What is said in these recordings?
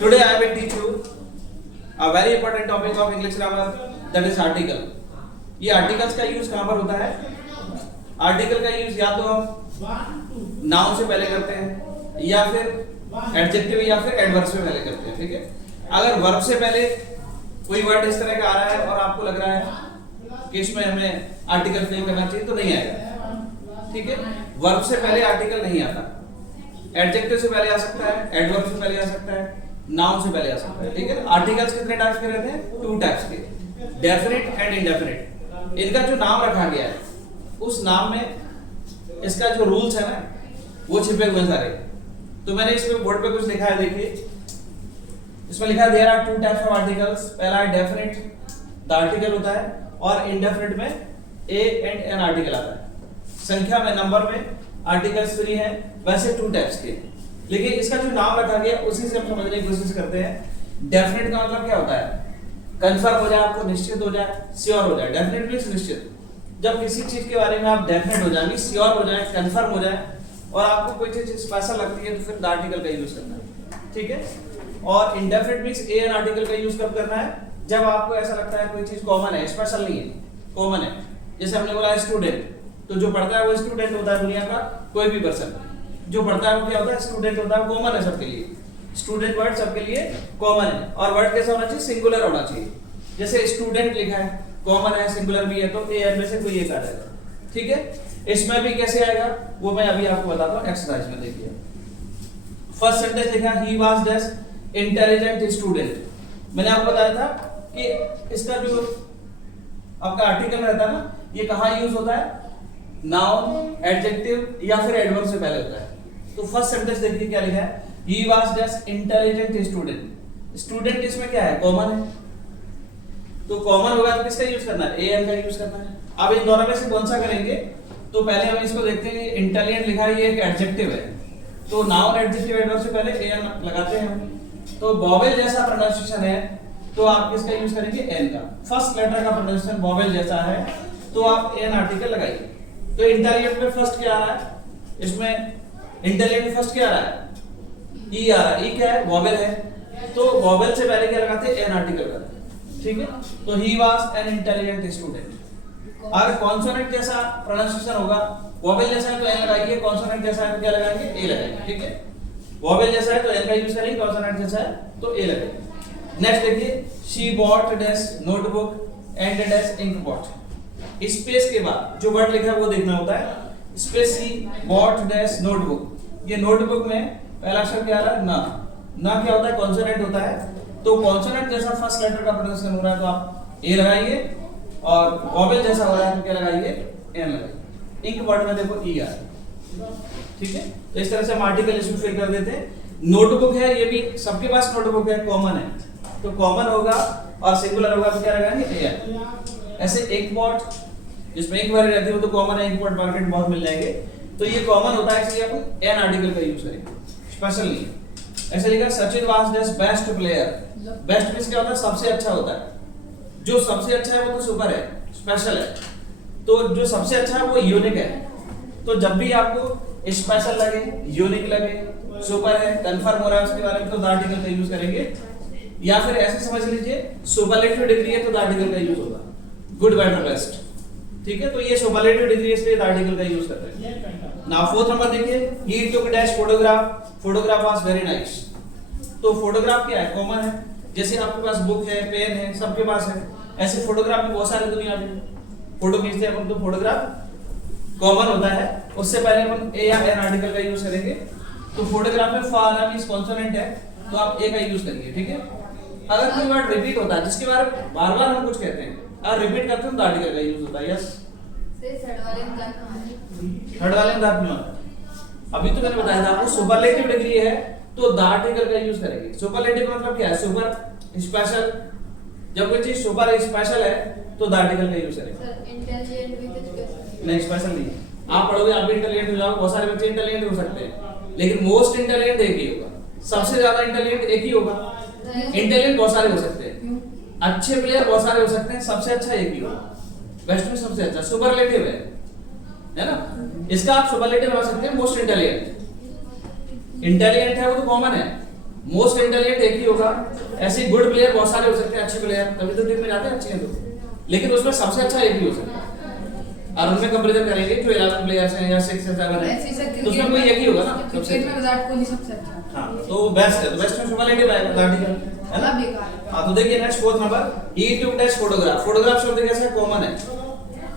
Today I will teach you a very important topic of English grammar, that is article. ये articles का use कहां पर होता है? आर्टिकल का यूज या तो हम नाउन से पहले करते हैं या फिर एडजेक्टिव या फिर एडवर्ब से पहले करते हैं, ठीक है? अगर वर्ब से पहले कोई वर्ड इस तरह का आ रहा है और आपको लग रहा है कि इसमें हमें आर्टिकल फिल करना चाहिए तो नहीं आएगा, ठीक है? वर्ब से पहले आर्टिकल नहीं आता, एडजेक्टिव से पहले आ सकता है, एडवर्ब से पहले आ सकता है, नाउन से पहले आ सकता है, ठीक है? आर्टिकल्स कितने टाइप्स के रहते हैं? 2 टाइप्स के, डेफिनिट एंड इंडेफिनिट। इनका जो नाम रखा गया है उस नाम में इसका जो रूल्स है ना वो छिपे हुए सारे। तो मैंने इसमें बोर्ड पे कुछ लिखा है, देखिए इसमें लिखा है there are 2 types of articles. पहला है डेफिनिट, द आर्टिकल होता है, और इंडेफिनिट में ए एंड एन आर्टिकल आता है। संख्या में, नंबर में आर्टिकल्स 3 हैं, वैसे 2 टाइप्स के, लेकिन इसका जो नाम रखा गया उसी से हम समझने की कोशिश करते हैं। डेफिनेट का मतलब क्या होता है? कंफर्म हो जाए, आपको निश्चित हो जाए, श्योर हो जाए। डेफिनेट मींस निश्चित। जब किसी चीज के बारे में आप डेफिनेट हो जाएंगे, श्योर हो जाए, कंफर्म हो जाए और आपको कोई चीज स्पेशल लगती है तो फिर द आर्टिकल का यूज करना है, ठीक है? और indefinite means A an article का यूज कब करना है? जब आपको ऐसा लगता है कोई चीज कॉमन है, स्पेशल नहीं है, कॉमन है। जैसे हमने बोला स्टूडेंट, तो जो पढ़ता है वो स्टूडेंट होता है, दुनिया का कोई भी पर्सन जो पढ़ता है वो क्या होता है? स्टूडेंट होता है, कॉमन है सबके लिए। स्टूडेंट वर्ड सबके लिए कॉमन है, और वर्ड कैसा होना चाहिए? सिंगुलर होना चाहिए। जैसे स्टूडेंट लिखा है, कॉमन है, सिंगुलर भी है, तो ए एन में से कोई एक आ जाएगा, ठीक है? इसमें भी कैसे आएगा वो मैं अभी आपको बताता हूं एक्सरसाइज में। देखिए फर्स्ट सेंटेंस लिखा, he was dash intelligent student. मैंने आपको बताया था कि इसका जो आपका आर्टिकल रहता है ना, ये कहां यूज होता है? नाउन, एडजेक्टिव या फिर एडवर्ब से पहले होता है। तो फर्स्ट सेंटेंस देखिए क्या लिखा है, he was dash intelligent student. Student इसमें क्या है? कॉमन है, तो कॉमन होगा तो किसका यूज करना है? ए एन का यूज करना है। अब इन दोनों में से कौन सा करेंगे? तो पहले हम इसको देखते हैं। इंटेलिजेंट लिखा है, ये एक एडजेक्टिव है, तो नाउन, एडजेक्टिव, एडवर्ब से पहले ए एन लगाते हैं। तो वोवेल जैसा प्रोनाउंसिएशन है तो आप किसका यूज करेंगे? एन का। फर्स्ट लेटर का प्रोनाउंसिएशन वोवेल जैसा है तो आप एन आर्टिकल लगाइए। तो इंटेलिजेंट में फर्स्ट क्या आ रहा है? इसमें इंटेलिजेंट में फर्स्ट क्या आ रहा है? ई आ रहा है। ई क्या है? वोवेल है, तो वोवेल से पहले क्या लगाते हैं? एन आर्टिकल लगाते हैं, ठीक है? तो he was an intelligent student. अगर कॉन्सोनेंट जैसा प्रोनाउंसिएशन होगा, वोवेल जैसा है तो एन लगाइए, कॉन्सोनेंट जैसा है तो क्या लगाएंगे? ए लगाएंगे, ठीक है? वोवेल जैसा है तो एन का यूज करेंगे, कॉन्सोनेंट जैसा है तो ए लगाएंगे। नेक्स्ट देखिए, she bought dash notebook and dash ink bought. Space के बाद जो वर्ड लिखा है वो देखना होता है। Space, she bought dash notebook. ये नोटबुक में पहला अक्षर क्या आ रहा है? ना। ना क्या होता है? कॉन्सोनेंट होता है, तो कॉन्सोनेंट जैसा फर्स्ट लेटर का प्रोनाउंसिएशन हो रहा है तो आप ए लगाइए, और वोवेल जैसा हो रहा है तो क्या लगाइए? एन लगाइए। इंक वर्ड में देखो ई आ रहा है, ठीक है? तो इस तरह से हम आर्टिकल इसमें फिल कर देते हैं। नोटबुक है, ये भी सबके पास नोटबुक है, कॉमन है, तो कॉमन होगा और सिंगुलर होगा तो क्या लगाएंगे? ए। ऐसे एक बॉट जिसमें एक बार रहती है वो तो कॉमन है, एक बॉट मार्केट में बहुत मिल जाएंगे, तो ये कॉमन होता है, इसलिए अपन एन आर्टिकल का यूज करेंगे, स्पेशल नहीं। ऐसे लिखा, Sachin was the best player. Best means क्या होता है? सबसे अच्छा होता है। जो सबसे अच्छा है वो तो सुपर है, स्पेशल है, तो जो सबसे अच्छा है वो यूनिक है। तो जब भी आपको स्पेशल लगे, यूनिक लगे, सुपर है, कंफर्म हो रहा है उसके बारे में, तो द आर्टिकल का यूज करेंगे। या फिर ऐसे समझ लीजिए सुपरलेटिव डिग्री है तो द आर्टिकल का यूज होगा, गुड, बेटर, बेस्ट, ठीक है? तो ये सुपरलेटिव डिग्री है इसलिए द आर्टिकल का यूज करते हैं। नाउ फोर्थ नंबर देखिए, he took dash photograph, photograph was very nice. तो फोटोग्राफ क्या है? कॉमन है। जैसे आपके पास बुक है, पेन है, सबके पास है, ऐसे फोटोग्राफ भी बहुत सारे दुनिया में फोटो खींचते हैं अपन, तो फोटोग्राफ कॉमन होता है। उससे पहले अपन ए या एन आर्टिकल का यूज करेंगे। तो फोटोग्राफ में फॉर मींस कॉन्सोनेंट है तो आप ए का यूज करिए, ठीक है? अगर कोई वर्ड रिपीट होता है जिसके बारे में बार बार हम कुछ कहते हैं, अगर रिपीट करते हैं तो आर्टिकल का यूज होता है। यस, थर्ड वाले में दांत नहीं होता। अभी तो मैंने बताया था आपको सुपरलेटिव डिग्री है तो द आर्टिकल का यूज करेंगे। सुपरलेटिव का मतलब क्या है? Super, special. जब कोई चीज सुपर स्पेशल है तो द आर्टिकल का यूज करेंगे। सर इंटेलिजेंट भी तो कैसे? नहीं, स्पेशल नहीं है। आप पढ़ोगे आप भी इंटेलिजेंट हो जाओगे, बहुत सारे बच्चे इंटेलिजेंट हो सकते हैं, लेकिन मोस्ट इंटेलिजेंट एक ही होगा, सबसे ज्यादा इंटेलिजेंट एक ही होगा। इंटेलिजेंट बहुत सारे हो सकते हैं, अच्छे प्लेयर बहुत सारे हो सकते हैं, सबसे अच्छा एक ही होगा। बेस्ट में सबसे अच्छा सुपरलेटिव है ना? इसका आप सुपरलेटिव बना सकते हैं, मोस्ट इंटेलिजेंट। इंटेलिजेंट है वो तो कॉमन है, मोस्ट इंटेलिजेंट एक ही होगा। ऐसे गुड प्लेयर बहुत सारे हो सकते हैं, अच्छे प्लेयर, तभी तो टीम में जाते हैं अच्छे हैं तो, लेकिन उसमें सबसे अच्छा एक ही हो सकता है। और उनमें कंपैरिजन करेंगे जो 11 प्लेयर्स हैं या 6 या 7 हैं, तो उसमें कोई एक ही होगा ना सबसे क्रिकेट में विराट कोहली सबसे अच्छा है। हाँ, तो बेस्ट है, तो बेस्ट में सुपरलेटिव आएगा आर्टिकल, है ना? हाँ, तो देखिए next fourth number, he took that photograph. Photograph शब्द कैसे है? कॉमन है,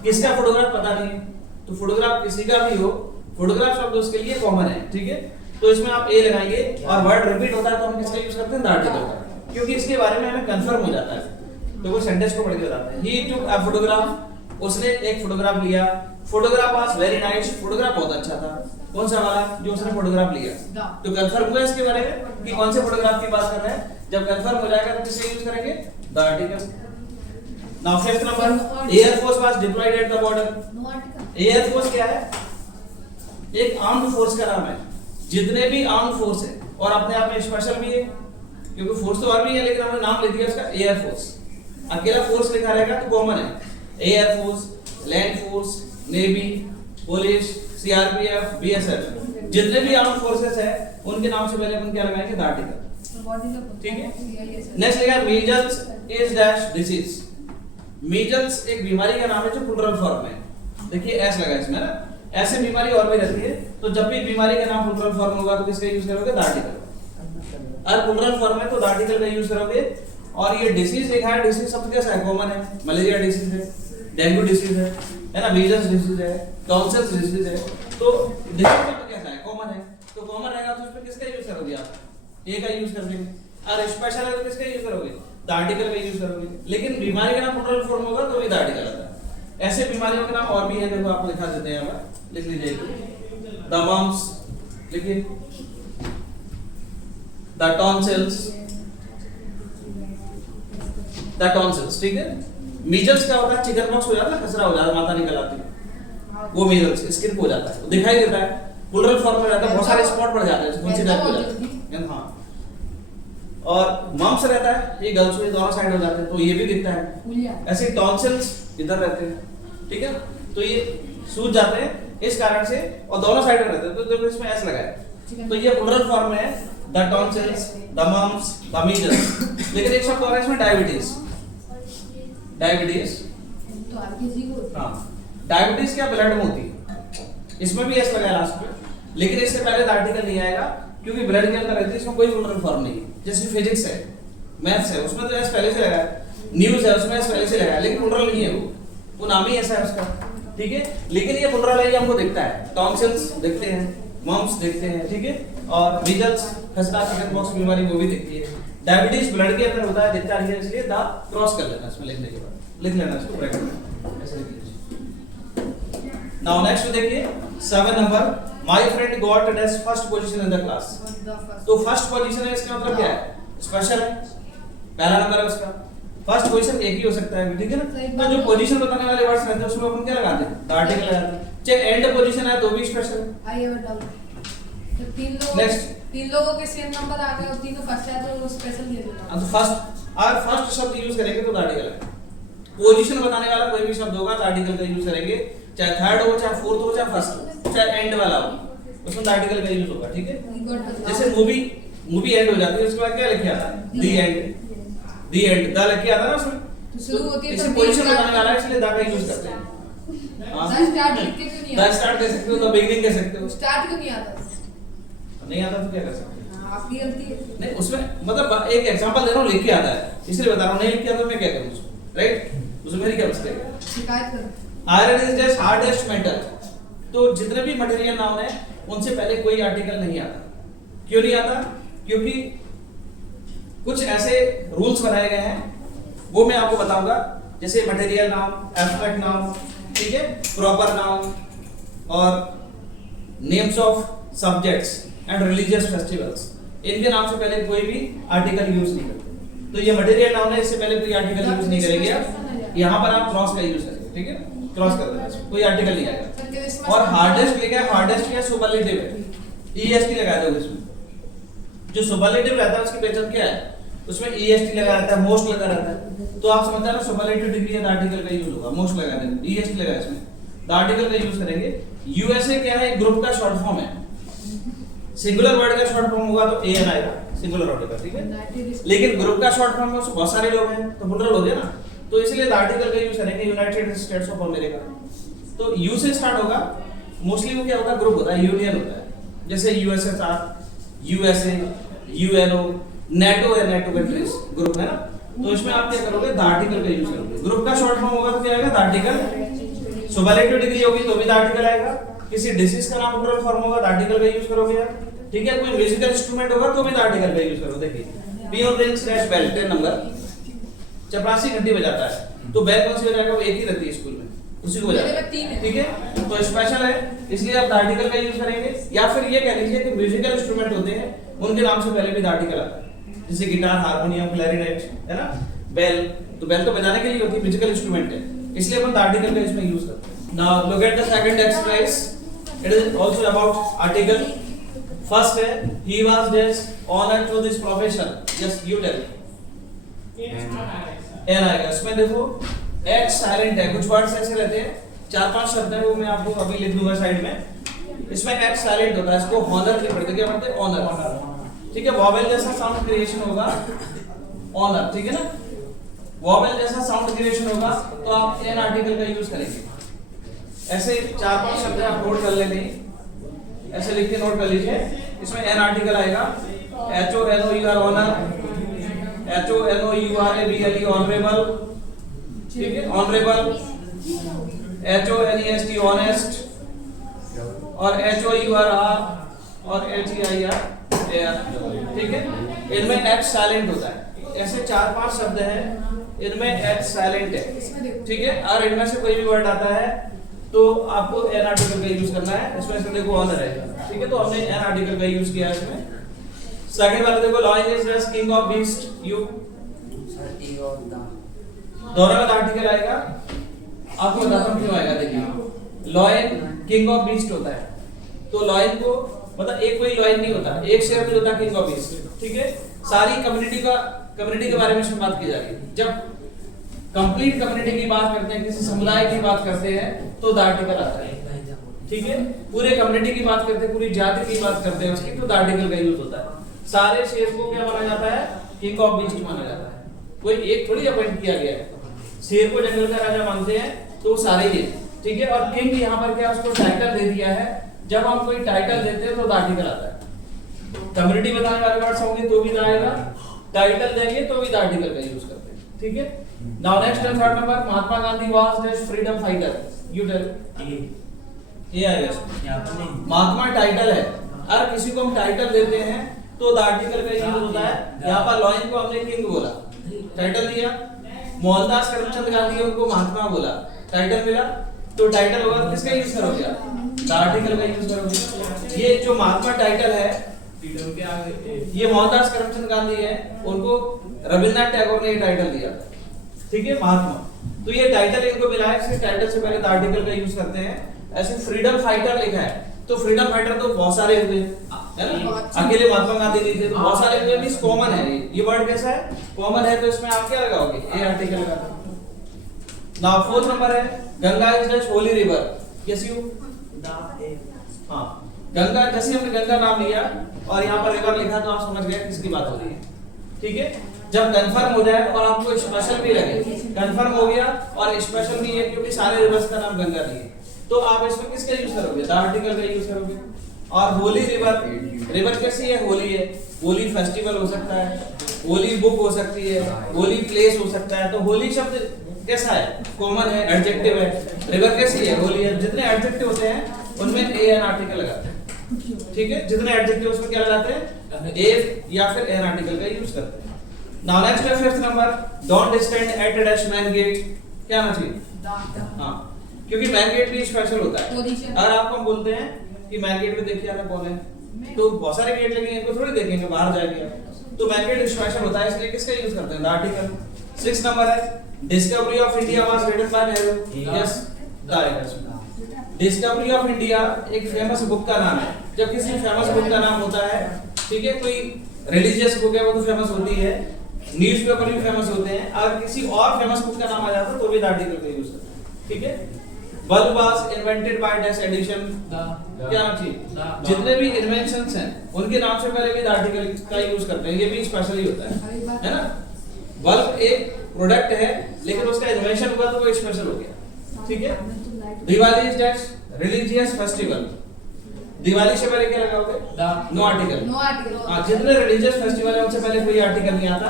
किसका फोटोग्राफ पता नहीं है, तो फोटोग्राफ किसी का भी हो, फोटोग्राफ शब्द उसके लिए कॉमन है, ठीक है? तो इसमें आप ए लगाएंगे, और वर्ड रिपीट होता है तो हम किसका यूज करते हैं? द आर्टिकल का, क्योंकि इसके बारे में हमें कंफर्म हो जाता है। तो वो सेंटेंस को पढ़ के बताते हैं। ही टुक अ फोटोग्राफ, उसने एक फोटोग्राफ लिया। Photograph was very nice, photograph बहुत अच्छा था। कौन सा वाला? जो उसने फोटोग्राफ लिया। तो कंफर्म हुआ इसके बारे में कि कौन से फोटोग्राफ की बात कर रहे हैं। जब कंफर्म हो जाएगा तो किससे यूज करेंगे? The article. Now fifth number, air force was deployed at the border. No article. Air force क्या है? एक आर्म्ड फोर्स का नाम है। जितने भी आर्म्ड फोर्स है, और अपने आप में स्पेशल भी है, क्योंकि फोर्स तो और भी है, लेकिन हमने नाम ले दिया उसका एयर फोर्स। अकेला फोर्स लिखा रहेगा तो कॉमन है। Air force, land force, navy, police, CRPF, BSF, जितने भी आर्म्ड फोर्सेस है उनके नाम से पहले अपन क्या लगाएंगे? द आर्टिकल, ठीक है? नेक्स्ट लिखा है measles is dash disease. Measles एक बीमारी का नाम है जो प्लूरल फॉर्म में है। देखिए एस लगा इसमें ना, ऐसे बीमारी और भी रहती है, तो जब भी बीमारी का नाम प्लूरल फॉर्म होगा तो किसका यूज करोगे? The article. और प्लूरल फॉर्म है तो द आर्टिकल का यूज करोगे। और ये डिसीज लिखा है, डिसीज शब्द कैसा है? कॉमन है। मलेरिया डिसीज है, डेंगू डिसीज है ना? मीजल्स डिसीज है, टॉन्सिल्स डिसीज है। तो डिसीज शब्द कैसा है? कॉमन है। तो कॉमन रहेगा तो उसमें किसका यूज करोगे आप? ए का यूज कर लेंगे। और स्पेशल है तो किसका यूज करोगे? द आर्टिकल का यूज करोगे। लेकिन बीमारी का नाम प्लूरल फॉर्म होगा तो भी द आर्टिकल आता है। ऐसे बीमारियों के नाम और भी हैं, देखो आपको दिखा देते हैं। यहाँ पर लिख लीजिए, द मम्स लिखिए, द टॉन्सिल्स, द टॉन्सिल्स, ठीक है? मीजल्स क्या होता है? चिकन पॉक्स हो जाता है, खसरा हो जाता है, माता निकल आती है, वो मीजल्स स्किन को हो जाता है, वो दिखाई देता है, प्लूरल फॉर्म में रहता है, बहुत सारे स्पॉट पड़ जाते हैं, कौन सी टाइप हो जाती है? हाँ। और मम्स रहता है, ये गर्ल्स में दोनों साइड हो जाते हैं, तो ये भी दिखता है। ऐसे टॉन्सिल्स इधर रहते हैं, ठीक है? तो ये सूज जाते हैं इस कारण से, और दोनों साइड में रहते हैं, तो देखो इसमें एस लगा है, तो ये प्लूरल फॉर्म में है, the tonsils, the mumps, the measles. लेकिन एक शब्द और है इसमें, डायबिटीज। डायबिटीज, तो आगे जी को, हाँ, डायबिटीज क्या ब्लड में होती है, इसमें भी एस लगा है लास्ट में, लेकिन इससे पहले द आर्टिकल नहीं आएगा, क्योंकि ब्लड के अंदर रहती है, इसमें कोई प्लूरल फॉर्म नहीं है। जैसे फिजिक्स है, मैथ्स है, उसमें तो एस पहले से लगा है, न्यूज़ है उसमें एस पहले से लगा है, लेकिन प्लूरल नहीं है, वो नाम ही ऐसा है उसका, ठीक है? लेकिन ये प्लूरल है, ये हमको दिखता है। टॉन्सिल्स दिखते हैं, मम्स दिखते हैं, ठीक है? और मीजल्स, खसरा, चिकन पॉक्स बीमारी वो भी दिखती है। डायबिटीज ब्लड के अंदर होता है, दिखता नहीं है, इसलिए द क्रॉस कर लेना इसमें लिखने के बाद, लिख लेना इसको ब्रैकेट में, ऐसे लिख लीजिए। नाउ नेक्स्ट देखिए 7 number, my friend got at first position in the class. तो फर्स्ट पोजीशन है, इसका मतलब क्या है? स्पेशल है, पहला नंबर है उसका। फर्स्ट पोजीशन एक ही हो सकता है, ठीक है ना? तो जो पोजीशन बताने वाले वर्ड्स रहते हैं उसमें अपन क्या लगाते हैं? द आर्टिकल लगाते हैं। चाहे एंड पोजीशन है तो भी स्पेशल है। I have a doubt. तो तीन लोगों के सेम नंबर आ गए और तीनों फर्स्ट है तो स्पेशल ले लेना। तो फर्स्ट शब्द यूज करेंगे तो द आर्टिकल है। पोजीशन बताने वाला कोई भी शब्द होगा तो आर्टिकल का यूज करेंगे, चाहे थर्ड हो, चाहे फोर्थ हो, चाहे फर्स्ट हो, चाहे एंड वाला हो, उसमें द आर्टिकल का यूज होगा, ठीक है? जैसे मूवी एंड हो जाती है, उसके बाद क्या लिखे आता है? द एंड, द लिखे आता है ना उसमें, तो शुरू होती है इसे तो पोजीशन बताने वाला है, इसलिए द का यूज करते हैं। हां, द स्टार्ट लिख के क्यों नहीं द आता? स्टार्ट कह सकते हो, द बिगिनिंग कह सकते हो। स्टार्ट क्यों नहीं आता? नहीं आता तो क्या कर सकते हैं? आपकी गलती है। नहीं, उसमें मतलब एक एग्जांपल दे रहा हूं, लिख के आता है, इसलिए बता रहा हूं, नहीं लिख के आता तो मैं क्या करूं उसको, राइट? उसमें मेरी क्या मिस्टेक है? शिकायत करो। Iron is just hardest metal. तो जितने भी मटेरियल नाउन है उनसे पहले कोई आर्टिकल नहीं आता। क्यों नहीं आता? क्योंकि कुछ ऐसे रूल्स बनाए गए हैं, वो मैं आपको बताऊंगा। जैसे मटेरियल नाउन, एब्स्ट्रैक्ट नाउन, ठीक है, प्रॉपर नाउन, और names of subjects and religious festivals, इनके नाम से पहले कोई भी आर्टिकल यूज नहीं करते। तो ये मटेरियल नाउन है, इससे पहले कोई आर्टिकल यूज नहीं करेंगे आप। यहाँ पर आप क्रॉस का यूज करेंगे, ठीक है? क्रॉस कर देना, कोई आर्टिकल नहीं आएगा। और हार्डेस्ट लिखा है, हार्डेस्ट क्या सुपरलेटिव है, ईएसटी लगा दो इसमें। जो सुपरलेटिव रहता है उसकी पहचान क्या है? उसमें ईएसटी लगा रहता है, मोस्ट लगा रहता है। तो आप समझते हैं ना, सुपरलेटिव डिग्री है, आर्टिकल का यूज होगा, मोस्ट लगा देंगे, ईएसटी लगा इसमें, द आर्टिकल का यूज करेंगे। यूएसए क्या है? एक ग्रुप का शॉर्ट फॉर्म है, सिंगुलर वर्ड का शॉर्ट फॉर्म होगा तो एन आएगा, सिंगुलर वर्ड का, ठीक है। यूनाइटेड लेकिन ग्रुप का शॉर्ट फॉर्म में उसमें बहुत सारे लोग हैं तो प्लुरल हो गया ना, तो इसलिए द आर्टिकल का यूज करेंगे यूनाइटेड स्टेट्स ऑफ अमेरिका। तो यू से स्टार्ट होगा, मोस्टली वो क्या होता है, ग्रुप होता है, यूनियन होता है, जैसे यूएसएसआर, यूएसए, यूएनओ, नेटो है, नेटो कंट्रीज ग्रुप है ना। तो इसमें आप क्या करोगे, द आर्टिकल का यूज करोगे। ग्रुप का शॉर्ट फॉर्म होगा तो क्या आएगा, द आर्टिकल। सुपरलेटिव डिग्री होगी तो भी द आर्टिकल आएगा। किसी डिसीज का नाम प्लुरल फॉर्म होगा, द आर्टिकल का यूज करोगे आप, ठीक है। कोई म्यूजिकल इंस्ट्रूमेंट होगा तो भी द आर्टिकल का यूज करो। देखिए peon rings dash bell 10 number, चपरासी घंटी बजाता है, तो बेल कौन सी बजाएगा, वो एक ही रहती है स्कूल में, उसी को बजाता है, ठीक है। तो स्पेशल है इसलिए आप द आर्टिकल का यूज करेंगे। या फिर ये कह लीजिए कि म्यूजिकल इंस्ट्रूमेंट होते हैं उनके नाम से पहले भी द आर्टिकल आता है, जैसे गिटार, हारमोनियम, क्लैरिनेट, है ना। बेल, तो बेल तो बजाने के लिए होती है, म्यूजिकल इंस्ट्रूमेंट है, इसलिए अपन द आर्टिकल का इसमें यूज करते हैं। Now look at the second exercise, it is also about article. First है, he was this honored to this profession, just you tell। An आएगा इसमें, देखो एक्स साइलेंट है, कुछ वर्ड्स ऐसे रहते हैं, 4-5 शब्द है, वो मैं आपको अभी लिख दूंगा साइड में। इसमें एक्स साइलेंट होता है, इसको हॉनर नहीं पढ़ते, क्या पढ़ते हैं, ऑनर, ठीक है। वॉवेल जैसा साउंड क्रिएशन होगा, ऑनर, ठीक है ना। वॉवेल जैसा साउंड क्रिएशन होगा तो आप एन आर्टिकल का यूज करेंगे। ऐसे 4-5 शब्द आप नोट कर लेंगे, ऐसे लिख के नोट कर लीजिए। इसमें एन आर्टिकल आएगा, HONOUR ऑनर, HONOURABLE ऑनरेबल, ठीक है, ऑनरेबल, HONEST ऑनेस्ट, और HOUR और HEIR, ठीक है। इनमें एक्स साइलेंट होता है। ऐसे 4-5 शब्द हैं, इनमें एक्स साइलेंट है, ठीक है। और इनमें से कोई भी वर्ड आता है तो आपको एन आर्टिकल का यूज करना है। इसमें से देखो ऑनर है, ठीक है, तो हमने एन आर्टिकल का यूज किया है इसमें। सेकंड वाला देखो, lion is the king of beast, you दोनों में आर्टिकल आएगा। आपको बताता हूं क्यों आएगा। देखिए लॉयन किंग ऑफ बीस्ट होता है, तो लॉयन को मतलब एक कोई लॉयन नहीं होता, एक शेर में होता है किंग ऑफ बीस्ट, ठीक है। सारी कम्युनिटी के बारे में इसमें बात की जा रही है। जब कंप्लीट कम्युनिटी की बात करते हैं, किसी समुदाय की बात करते हैं तो द आर्टिकल आता है, ठीक है। पूरे कम्युनिटी की बात करते हैं, पूरी जाति की बात करते हैं उसकी, तो द आर्टिकल का यूज होता है। सारे शेर को क्या माना जाता है, किंग ऑफ बीस्ट माना जाता है। कोई एक थोड़ी अपॉइंट किया गया है, शेर को जंगल का राजा मानते हैं तो सारे ही, ठीक है। और किंग यहाँ पर क्या उसको टाइटल दे दिया है। जब हम कोई टाइटल देते हैं तो द आर्टिकल आता है। कम्युनिटी बताने वाले वर्ड्स होंगे तो भी आएगा, टाइटल देंगे तो भी द आर्टिकल का यूज करते हैं, ठीक है। Now next and third number, Mahatma Gandhi was the freedom fighter, you tell. ये आएगा, महात्मा टाइटल है, अगर किसी को हम टाइटल देते हैं तो द आर्टिकल का यूज होता है। यहाँ पर लॉयन को हमने किंग बोला, टाइटल दिया। मोहनदास करमचंद गांधी उनको महात्मा बोला, टाइटल मिला, तो टाइटल होगा, किसका यूज करोगे आप, द आर्टिकल का यूज करोगे। ये जो महात्मा टाइटल है, ये मोहनदास करमचंद गांधी है, उनको रविन्द्रनाथ टैगोर ने ये टाइटल दिया, ठीक है, महात्मा। तो ये टाइटल इनको मिला है, इसलिए टाइटल से पहले द आर्टिकल का यूज करते हैं। ऐसे फ्रीडम फाइटर लिखा है, तो फ्रीडम फाइटर तो बहुत सारे हुए, है ना, अकेले महात्मा गांधी नहीं थे, तो बहुत सारे हुए, मींस कॉमन है। ये वर्ड कैसा है, कॉमन है, तो इसमें आप क्या लगाओगे, ए आर्टिकल लगाओगे। नाउ फोर्थ नंबर है, Ganga is the Holi river, yes you. हां, गंगा, जैसे हमने गंगा नाम लिया और यहाँ पर रिवर लिखा तो आप समझ गए किसकी बात हो रही है, ठीक है। जब कंफर्म हो जाए और आपको स्पेशल भी लगे, कंफर्म हो गया और स्पेशल भी है क्योंकि सारे रिवर्स का नाम गंगा नहीं है, तो आप इसमें किसका यूज करोगे, द आर्टिकल का यूज करोगे। और होली रिवर, रिवर कैसी है, होली है, होली फेस्टिवल हो सकता है, होली बुक हो सकती है, होली प्लेस हो सकता है। तो होली शब्द कैसा है, कॉमन है, एडजेक्टिव है। रिवर कैसी है, होली है। जितने एडजेक्टिव होते हैं उनमें ए एन आर्टिकल लगाते हैं, ठीक है। जितने एडजेक्टिव उसमें क्या लगाते हैं, ए या फिर एन आर्टिकल का यूज करते हैं। नाउ नेक्स्ट है fifth number, don't stand at the dash man gate, क्या आना चाहिए, हां, क्योंकि मैन गेट भी स्पेशल होता है। अगर आपको हम बोलते हैं कि मैन गेट में देखिए आना कौन है, तो बहुत सारे गेट लगेंगे, इनको थोड़ी देखेंगे, बाहर जाएंगे, तो मैन गेट स्पेशल होता है, इसलिए किसका यूज करते हैं, द आर्टिकल। 6 नंबर है, discovery of India was written by Nehru, yes, the discovery of India एक फेमस बुक का नाम है। जब किसी फेमस बुक का नाम होता है, ठीक है, कोई रिलीजियस बुक है वो तो फेमस होती है, न्यूज़पेपर भी फेमस होते हैं, अगर किसी और फेमस बुक का नाम आ जाता है तो भी द आर्टिकल का यूज करते हैं, ठीक है। Bulb was invented by dash Edison, क्या नाम चाहिए? जितने भी इन्वेंशंस हैं उनके नाम से पहले भी द आर्टिकल का यूज करते हैं, ये भी स्पेशली होता है ना? बल्ब एक प्रोडक्ट है लेकिन उसका इन्वेंशन हुआ तो वो स्पेशल हो गया, ठीक है? Diwali is dash religious festival, Diwali से पहले क्या लगाओगे? No article. No article. हाँ, जितने रिलीजियस फेस्टिवल है उनसे पहले कोई आर्टिकल नहीं आता,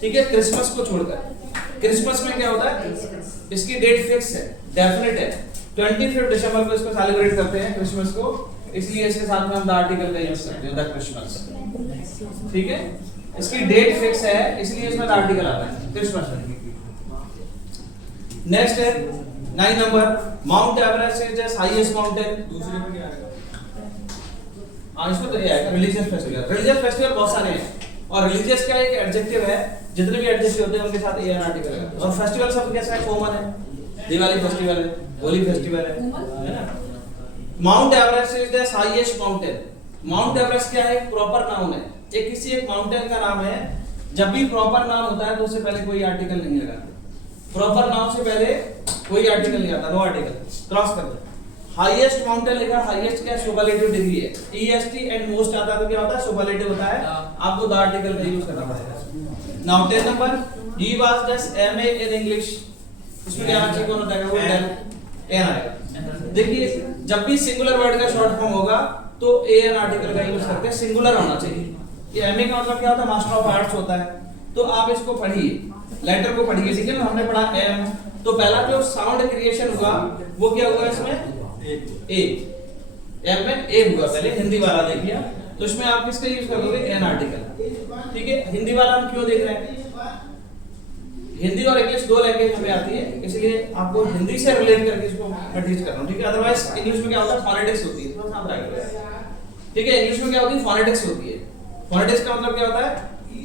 ठीक है? क्रिसमस को छोड़कर। क्रिसमस में क्या होता है? इसकी डेट फिक्स है, डेफिनेट है, 25 दिसंबर को इसको सेलिब्रेट करते हैं क्रिसमस को, इसलिए इसके साथ में हम द आर्टिकल का यूज करते हैं, द क्रिसमस, ठीक है? इसकी डेट फिक्स है इसलिए इसमें द आर्टिकल आता है क्रिसमस में। नेक्स्ट है 9 number, mount Everest is the highest mountain. दूसरे में क्या आएगा? हाँ, इसमें तो ये है रिलीजियस फेस्टिवल। रिलीजियस फेस्टिवल बहुत सारे हैं और रिलीजियस का एक एडजेक्टिव है, जितने भी एडजेक्टिव होते हैं उनके साथ ये आर्टिकल है। और फेस्टिवल सब कैसा है? कॉमन है, दिवाली फेस्टिवल है, होली फेस्टिवल है ना? Mount Everest is the highest mountain. Mount Everest क्या है? प्रॉपर नाउन है, एक किसी एक माउंटेन का नाम है। जब भी प्रॉपर नाउन होता है तो उससे पहले कोई आर्टिकल नहीं लगाते, प्रॉपर नाउन से पहले कोई आर्टिकल नहीं आता, नो आर्टिकल, क्रॉस कर दो। हाईएस्ट माउंटेन लिखा, हाईएस्ट क्या? सुपरलेटिव डिग्री है, ईएसटी एंड मोस्ट आता है तो क्या होता है? सुपरलेटिव होता है, आपको द आर्टिकल का यूज करना पड़ेगा। Now 10 number, he was just MA in English, इसमें क्या आना चाहिए? कौन होता है? वो एन आएगा। देखिए, जब भी सिंगुलर वर्ड का शॉर्ट फॉर्म होगा तो एन आर्टिकल का यूज करते हैं, सिंगुलर होना चाहिए। ये एमए का मतलब क्या होता है? मास्टर ऑफ आर्ट्स होता है। तो आप इसको पढ़िए, लेटर को पढ़िए, ठीक है ना? हमने पढ़ा एम, तो पहला जो साउंड क्रिएशन हुआ वो क्या हुआ इसमें? ए, एम में ए हुआ पहले, हिंदी वाला देखिए, तो इसमें आप किसका यूज कर दोगे? एन आर्टिकल, ठीक है? हिंदी वाला हम क्यों देख रहे हैं? हिंदी और इंग्लिश दो लैंग्वेज हमें आती है, इसलिए आपको हिंदी से रिलेट करके इसको मैं टीच कर रहा हूं, ठीक है? अदरवाइज इंग्लिश में क्या होता है? फोनेटिक्स होती है, थोड़ा ध्यान रखिएगा, ठीक है? इंग्लिश में क्या होती है? फोनेटिक्स होती है। फोनेटिक्स का मतलब क्या होता है?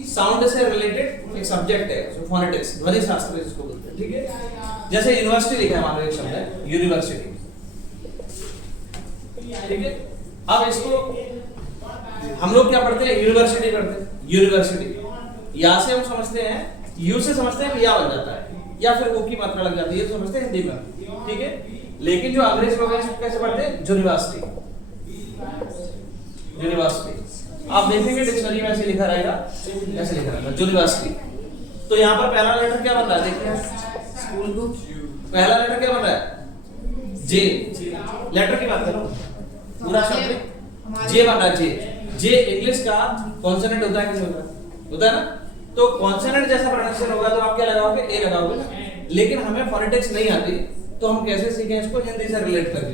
साउंड से रिलेटेड एक सब्जेक्ट है, सो फोनेटिक्स, ध्वनि शास्त्र इसको बोलते हैं, ठीक है? जैसे यूनिवर्सिटी लिखा है, मान लो एक शब्द है यूनिवर्सिटी, ठीक है? अब इसको हम लोग क्या पढ़ते हैं? यूनिवर्सिटी पढ़ते हैं, यूनिवर्सिटी। या से हम समझते हैं, यू से समझते हैं या बन जाता है, या फिर वो की मात्रा लग जाती है, तो समझते हैं हिंदी में, ठीक है? लेकिन जो अंग्रेज लोग हैं इसको कैसे पढ़ते हैं? University, university. आप देखेंगे डिक्शनरी में ऐसे लिखा रहेगा, ऐसे लिखा रहेगा यूनिवर्सिटी। तो यहाँ पर पहला लेटर क्या बन रहा है? देखिए, पहला लेटर क्या बन रहा है? जे। लेटर की बात करो, पूरा शब्द जे बन रहा है, जे। जे इंग्लिश का कॉन्सोनेंट होता है कि नहीं होता है? होता है ना? तो कॉन्सोनेंट जैसा प्रोनाउंसिएशन होगा तो आप क्या लगाओगे? ए लगाओगे ना? लेकिन हमें फोनेटिक्स नहीं आती, तो हम कैसे सीखें इसको? हिंदी से रिलेट करके।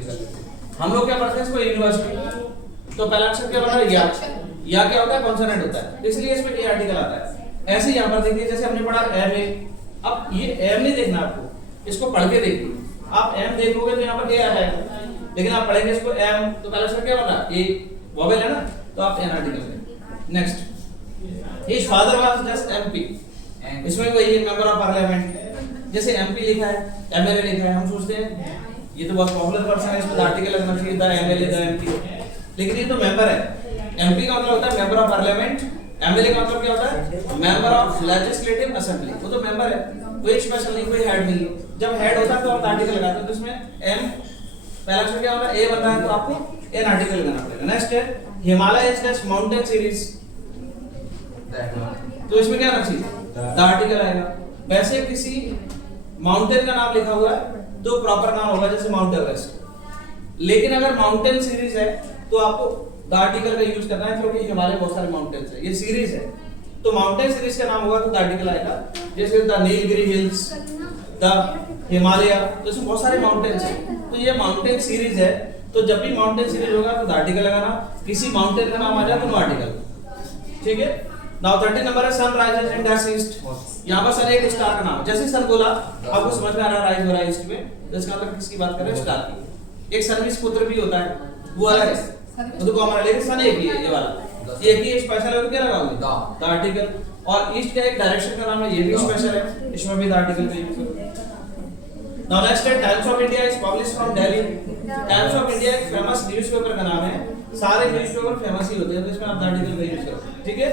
हम लोग क्या पढ़ते हैं इसको? यूनिवर्सिटी। तो पहला अक्षर क्या बन रहा है? या क्या होता है? कॉन्सोनेंट होता है, इसलिए इसमें ए आर्टिकल आता है। ऐसे यहाँ पर देखिए, जैसे हमने पढ़ा एम ए, अब ये एम नहीं देखना आपको, इसको पढ़ के देखिए। आप एम देखोगे तो यहाँ पर ए आ जाएगा, लेकिन आप पढ़ेंगे इसको एम, तो पहला अक्षर क्या बन रहा है? ए, वोवेल है ना? तो आप एन आर्टिकल में। Next, his father was just MP, इसमें वही है मेंबर ऑफ पार्लियामेंट। जैसे एमपी लिखा है, एमएलए लिखा है, हम सोचते हैं ये तो बहुत पॉपुलर पर्सन है, इसमें आर्टिकल लगना चाहिए, द एमएलए, द एमपी, लेकिन ये तो मेंबर है। एमपी का मतलब होता है मेंबर ऑफ पार्लियामेंट, एमएलए का मतलब क्या होता है? मेंबर ऑफ लेजिस्लेटिव असेंबली, वो तो मेंबर है, कोई स्पेशल नहीं, कोई हेड नहीं है। जब हेड होता है तो आप आर्टिकल लगाते हैं, तो इसमें एम पहला अक्षर क्या होगा? ए बन रहा है, तो आपको एन आर्टिकल लगाना पड़ेगा। नेक्स्ट है Himalaya is the mountain series, तो इसमें क्या आना चाहिए? द आर्टिकल आएगा। वैसे किसी माउंटेन का नाम लिखा हुआ है तो प्रॉपर नाम होगा, जैसे माउंट एवरेस्ट। लेकिन अगर माउंटेन सीरीज है तो आपको द आर्टिकल का यूज करना है, क्योंकि हिमालय बहुत सारे माउंटेन्स है, ये सीरीज है, तो माउंटेन सीरीज का नाम होगा तो द आर्टिकल आएगा। जैसे the Nilgiri hills, the Himalaya, तो इसमें बहुत सारे माउंटेन्स हैं, तो ये माउंटेन सीरीज है, तो जब भी माउंटेन सीरीज होगा तो द आर्टिकल लगाना। किसी माउंटेन का नाम आ जाए तो नो आर्टिकल, ठीक है? नाउ 30 नंबर है sun rises in the east. यहाँ पर सन एक स्टार का नाम, जैसे सन बोला आपको समझ में आ रहा है राइज हो रहा है ईस्ट में, तो इसका मतलब किसकी बात कर रहे हैं? स्टार की। एक सर्विस पुत्र भी होता है, वो अलग है, तो कॉमन है, लेकिन सन एक ही है, ये वाला एक ही स्पेशल है, तो क्या लगाओगे? The article. और ईस्ट का एक डायरेक्शन का नाम है, ये भी स्पेशल है, इसमें भी द आर्टिकल का यूज करो। नाउ नेक्स्ट है times of India is published from Delhi. Times of India एक फेमस न्यूज़पेपर का नाम है, सारे न्यूज़पेपर फेमस ही होते हैं, तो इसमें आप द आर्टिकल का यूज करो, ठीक है?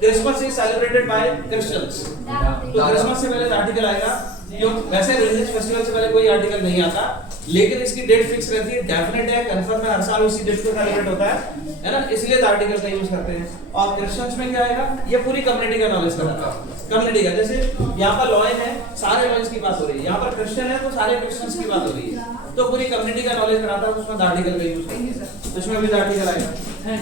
Christmas is celebrated by Christians, तो क्रिसमस से पहले आर्टिकल आएगा, क्यों? वैसे रिलीजियस फेस्टिवल से पहले कोई आर्टिकल नहीं आता, लेकिन इसकी डेट फिक्स रहती है, डेफिनेट है, कंफर्म है, हर साल उसी डेट को सेलिब्रेट होता है ना, इसलिए इस आर्टिकल का यूज करते हैं। और क्रिश्चियंस में क्या आएगा, ये पूरी कम्युनिटी का नॉलेज कराता है, कम्युनिटी का। जैसे यहाँ पर लॉयन है, सारे लॉयंस की बात हो रही है, यहाँ पर क्रिश्चियन है तो सारे क्रिश्चियंस की बात हो रही है, तो पूरी कम्युनिटी का नॉलेज कराता है, उसमें आर्टिकल का यूज, इसमें भी आर्टिकल आएगा।